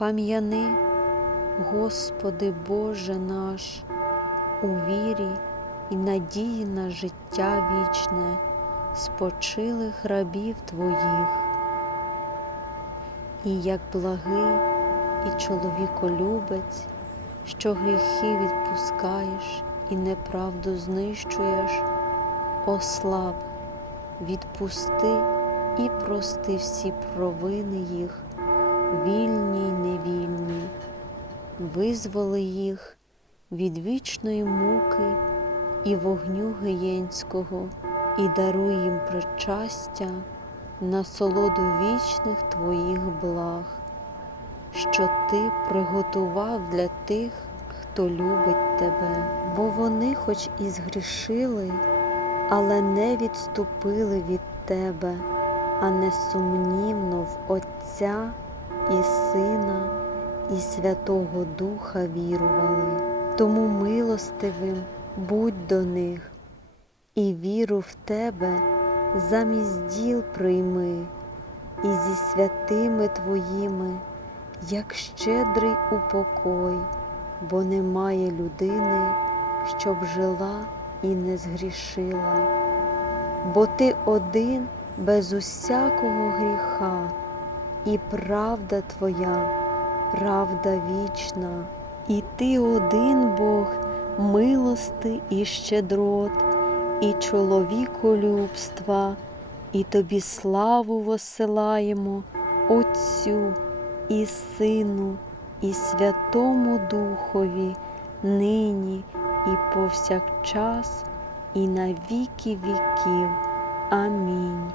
Пам'яни, Господи Боже наш, у вірі і надії на життя вічне спочилих рабів Твоїх, і як благий і чоловіколюбець, що гріхи відпускаєш і неправду знищуєш, ослаб, відпусти і прости всі провини їх, вільні визволи їх від вічної муки і вогню гієнського, і даруй їм причастя, насолоду вічних Твоїх благ, що Ти приготував для тих, хто любить Тебе, бо вони хоч і згрішили, але не відступили від Тебе, а несумнівно в Отця і Сина, і Святого Духа вірували. Тому милостивим будь до них, і віру в Тебе замість діл прийми, і зі святими Твоїми, як щедрий упокой, бо немає людини, щоб жила і не згрішила. Бо ти один без усякого гріха, і правда Твоя, правда вічна, і ти один Бог милости і щедрот, і чоловіколюбства, і тобі славу восилаємо Отцю і Сину, і Святому Духові, нині і повсякчас, і на віки віків. Амінь.